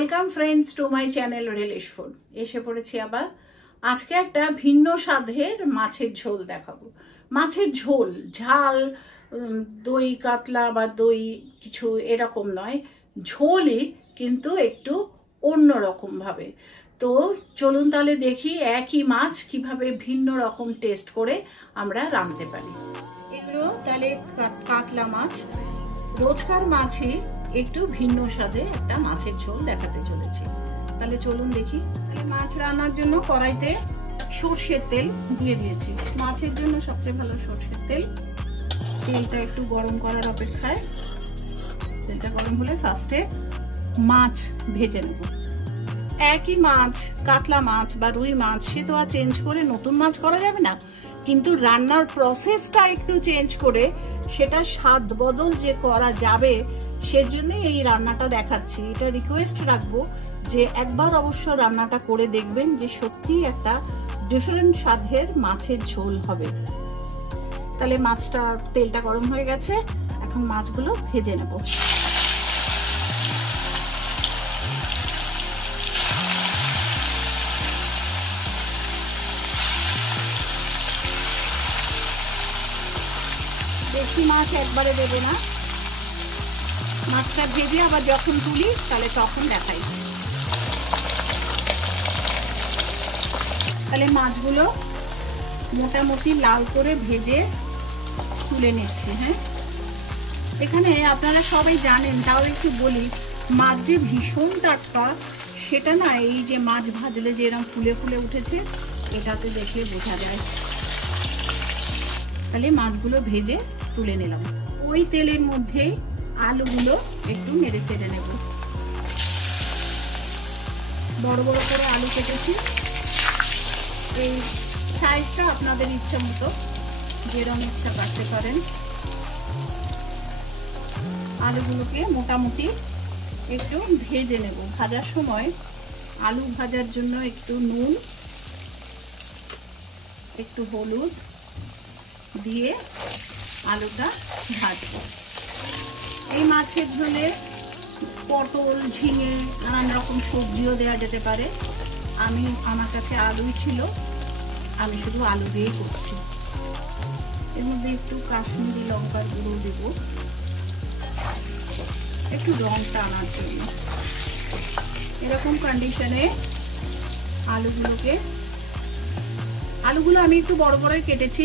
Welcome friends to my channel Relish Food. এসে পড়েছি আবার আজকে একটা ভিন্ন স্বাদের মাছের ঝোল দেখাবো। মাছের ঝোল ঝাল দই কাতলা বা দই কিছু এরকম নয়, ঝোলই কিন্তু একটু অন্য রকম ভাবে। তো চলুন তাহলে দেখি একই মাছ কিভাবে ভিন্ন রকম টেস্ট করে আমরা রাঁধতে পারি। এগুলো তাহলে কাতলা মাছ, রোজকার মাছই একটু ভিন্ন স্বাদে একটা মাছের ঝোল দেখাতে চলেছি। তাহলে চলুন দেখি। তাহলে মাছ রান্নার জন্য কড়াইতে সর্ষের তেল দিয়ে দিয়েছি। মাছের জন্য সবচেয়ে ভালো সর্ষের তেল। তেলটা একটু গরম করার অপেক্ষায়। তেলটা গরম হলে ফার্স্টে মাছ ভেজে নেব। একই মাছ, কাতলা মাছ বা রুই মাছ, সে তো আর চেঞ্জ করে নতুন মাছ করা যাবে না, কিন্তু রান্নার প্রসেসটা একটু চেঞ্জ করে সেটা স্বাদ বদল যে করা যাবে সেজন্য এই রান্নাটা দেখাচ্ছি। এটা রিকোয়েস্ট রাখবো যে একবার অবশ্য রান্নাটা করে দেখবেন, যে সত্যি একটা ডিফারেন্ট স্বাদের মাছের ঝোল হবে। তাহলে মাছটা, তেলটা গরম হয়ে গেছে, এখন মাছগুলো ভেজে নেব। বেশি মাছ একবারে দেবে না, মাছটা ভেজে আবার যখন তুলি তাহলে তখন দেখাই। তাহলে মাছগুলো মোটামুটি লাল করে ভেজে তুলে নিচ্ছি। হ্যাঁ, এখানে আপনারা সবাই জানেন, তাও একটু বলি, মাছ যে ভীষণ টাটকা সেটা না। এই যে মাছ ভাজলে যে এরকম ফুলে ফুলে উঠেছে, এটাতে দেখে বোঝা যায়। তাহলে মাছগুলো ভেজে তুলে নিলাম। ওই তেলের মধ্যে আলুগুলো একটু নেড়ে চেড়ে নেব। বড় বড় করে আলু কেটেছি। এই সাইজটা আপনাদের ইচ্ছা মতো যেরকম ইচ্ছা কাটতে পারেন। আলুগুলোকে মোটামুটি একটু ভেজে নেব। ভাজার সময় আলু ভাজার জন্য একটু নুন, একটু হলুদ দিয়ে আলুটা ভাজবো। এই মাছের ঝোলে পটল, ঝিঙে, নানান রকম সবজিও দেওয়া যেতে পারে। আমার কাছে আলুই ছিল, আমি শুধু আলু দিয়েই করছি। এর মধ্যে একটু কাশ্মীরি লঙ্কার গুঁড়ো দেব, একটু রংটা আনার জন্য। এরকম কন্ডিশনে আলুগুলো আমি একটু বড় বড়ই কেটেছি।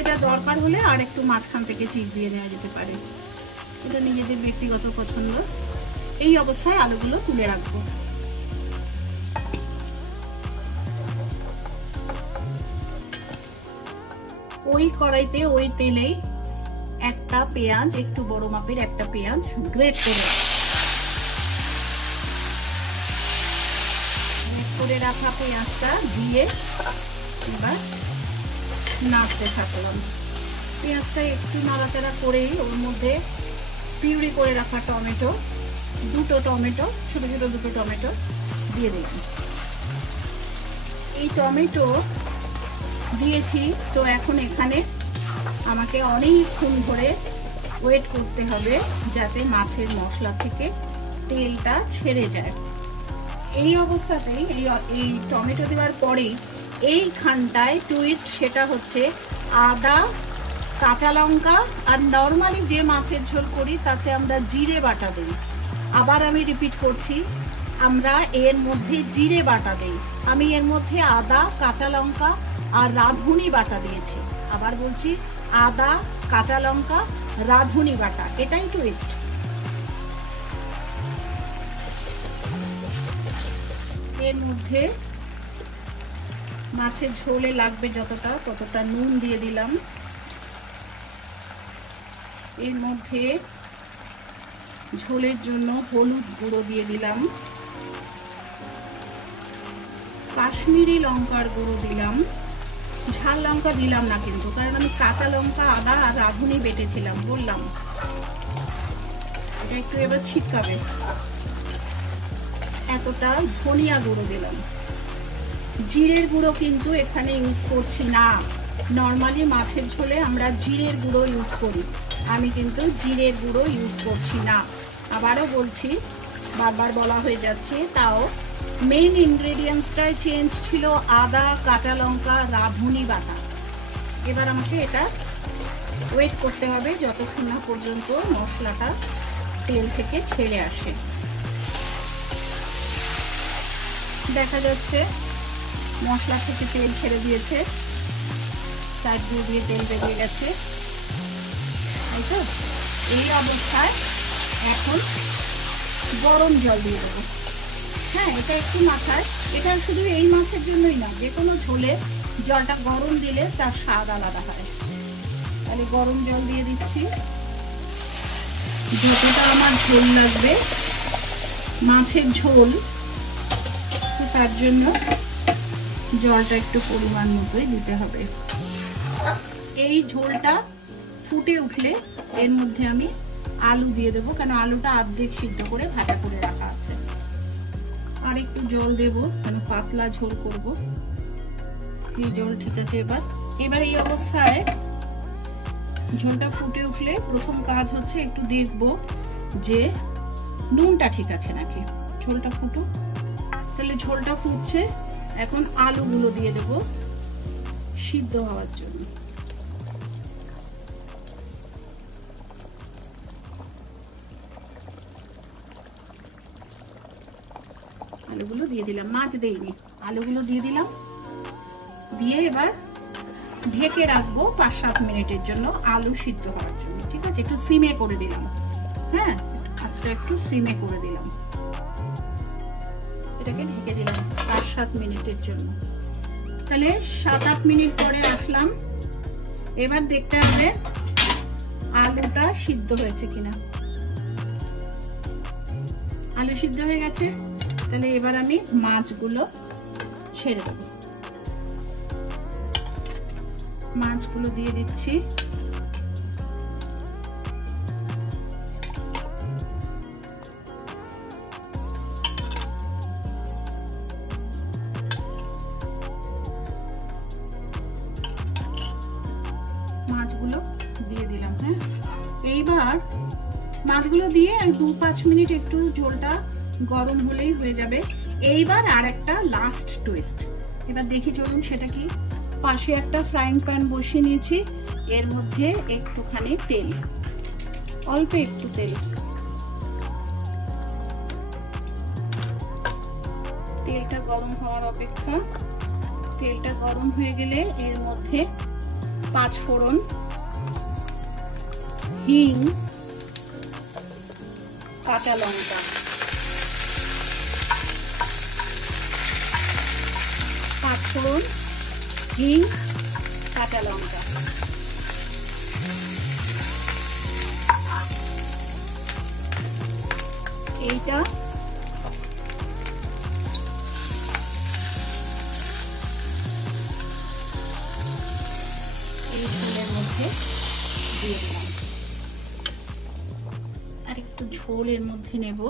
এটা দরকার হলে আর একটু মাঝখান থেকে চিপ দিয়ে নেওয়া যেতে পারে, এটা নিজেদের ব্যক্তিগত পছন্দ। এই অবস্থায় আলুগুলো তুলে রাখবো। ওই কড়াইতে ওই তেলেই একটা পেঁয়াজ, একটু বড় মাপের একটা পেঁয়াজ গ্রেট করে রাখা পেঁয়াজটা দিয়ে এবার নাড়তে থাকলাম। পেঁয়াজটা একটু নাড়াচাড়া করেই ওর মধ্যে পিউরি করে রাখা টমেটো, দুটো টমেটো, ছোট ছোট দুটো টমেটো দিয়ে দিলাম। এই টমেটো দিয়েছি তো এখন এখানে আমাকে অনেকক্ষণ ধরে ওয়েট করতে হবে যাতে মাছের মশলা থেকে তেলটা ছেড়ে যায়। এই অবস্থাতেই এই টমেটো দেওয়ার পরেই এইখানটায় টুইস্ট, সেটা হচ্ছে আদা, কাঁচা লঙ্কা, আর নর্মালি যে মাছের ঝোল করি তাতে আমরা জিরে বাটা দিই। আবার আমি রিপিট করছি, আমরা এর মধ্যে জিরে বাটা দিই। আমি এর মধ্যে আদা, কাঁচা লঙ্কা আর রাঁধুনি বাটা দিয়েছি। আবার বলছি, আদা, কাঁচা লঙ্কা, রাঁধুনি বাটা, এটাই টুইস্ট। এর মধ্যে মাছের ঝোলে লাগবে যতটা ততটা নুন দিয়ে দিলাম। এর মধ্যে ঝোলের জন্য হলুদ গুঁড়ো দিয়ে দিলাম, কাশ্মীরি লঙ্কার গুঁড়ো দিলাম। ঝাল লঙ্কা দিলাম না কিন্তু, কারণ আমি কাঁচা লঙ্কা, আদা আর রাঁধুনি বেটেছিলাম, বললাম। এটা একটু এবার ছিটকাবে। এতটা ধনিয়া গুঁড়ো দিলাম। জিরের গুঁড়ো কিন্তু এখানে ইউজ করছি না। নর্মালি মাছের ঝোলে আমরা জিরের গুঁড়ো ইউজ করি, আমি কিন্তু জিরের গুঁড়ো ইউজ করছি না। আবারও বলছি, বারবার বলা হয়ে যাচ্ছে, তাও মেইন ইনগ্রেডিয়েন্টসটাই চেঞ্জ ছিল আদা, কাঁচা লঙ্কা, রাঁধুনি বাটা। এবার আমাকে এটা ওয়েট করতে হবে যতক্ষণ না পর্যন্ত মশলাটা তেল থেকে ছেড়ে আসে। দেখা যাচ্ছে মশলা থেকে তেল ছেড়ে দিয়েছে, সাইড দিয়ে তেল বেরিয়ে গেছে, তাই তো? এই অবস্থায় এখন গরম জল দিয়ে দেবো। হ্যাঁ, এটা একটু মাথায়, এটা শুধু এই মাছের জন্যই না, যে কোনো ঝোলে জলটা গরম দিলে তার স্বাদ আলাদা হয়। তাহলে গরম জল দিয়ে দিচ্ছি, যতটা আমার ঝোল লাগবে, মাছের ঝোল, তার জন্য জলটা একটু পরিমাণ মতোই দিতে হবে। এই ঝোলটা ফুটে উঠলে এর মধ্যে আমি আলু দিয়ে দেবো, কেন আলুটা অর্ধেক সিদ্ধ করে ভাজা করে রাখা আছে। আর একটু জল দেবো, কেন পাতলা ঝোল করব। এই জল ঠিক আছে। এবার এই অবস্থায় ঝোলটা ফুটে উঠলে প্রথম কাজ হচ্ছে একটু দেখবো যে নুনটা ঠিক আছে নাকি। ঝোলটা ফুটুক, তাহলে ঝোলটা ফুটছে, এখন আলুগুলো দিয়ে দেবো সিদ্ধ হওয়ার জন্য। আলুগুলো দিয়ে দিলাম, মাছ দেইনি, আলুগুলো দিয়ে দিলাম, দিয়ে এবার ঢেকে রাখবো 5-7 মিনিটের জন্য আলু সিদ্ধ হওয়ার জন্য। ঠিক আছে, একটু সিমে করে দিলাম। হ্যাঁ, আজটা একটু সিমে করে দিলাম, এটাকে ঢেকে দিলাম 5-7 মিনিটের জন্য। তাহলে 7-8 মিনিট পরে আসলাম, এবার দেখতে হবে আলুটা সিদ্ধ হয়েছে কিনা। আলু সিদ্ধ হয়ে গেছে, তাহলে এবার আমি মাছগুলো ছেড়ে দেবো। মাছগুলো দিয়ে দিচ্ছি, মাছগুলো দিয়ে দিলাম। হ্যাঁ, এইবার মাছগুলো দিয়ে 2-5 মিনিট একটু ঝোলটা গরম হলেই হয়ে যাবে। এইবার আর একটা লাস্ট টুইস্ট, এবার দেখি চলুন সেটা কি। পাশে একটা ফ্রাইং প্যান বসিয়ে নিয়েছি, এর মধ্যে একটুখানি তেল, অল্প একটু তেল, তেলটা গরম হওয়ার অপেক্ষা। তেলটা গরম হয়ে গেলে এর মধ্যে 5 ফোড়ন, হিং, কাঁচা লঙ্কা, 5 ফোড়ন, হিং, কাঁচা লঙ্কা, এইটা এই ঝোলের মধ্যে দিয়ে দিলাম। আর একটু ঝোলের মধ্যে নেব।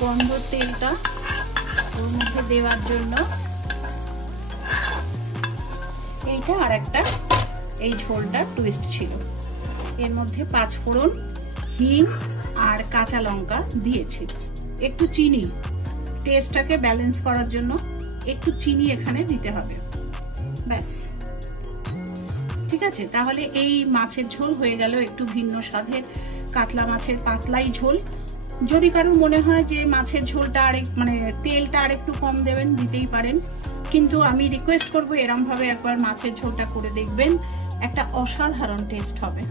গন্ধ তেলটা ওর মধ্যে দেওয়ার জন্য এইটা আর একটা এই ঝোলটা টুইস্ট ছিল। এর মধ্যে 5 ফোড়ন, হিং আর কাঁচা লঙ্কা দিয়েছি। একটু চিনি, টেস্টটাকে ব্যালেন্স করার জন্য একটু চিনি এখানে দিতে হবে, ব্যাস। ঠিক আছে, তাহলে এই মাছের ঝোল হয়ে গেল একটু ভিন্ন স্বাদের কাতলা মাছের পাতলাই ঝোল। যদি কারো মনে হয় যে মাছের ঝোলটা তেলটা আর একটু কম দেবেন, দিতেই পারেন, কিন্তু আমি রিকোয়েস্ট করবো এরকম ভাবে একবার মাছের ঝোলটা করে দেখবেন, একটা অসাধারণ টেস্ট হবে।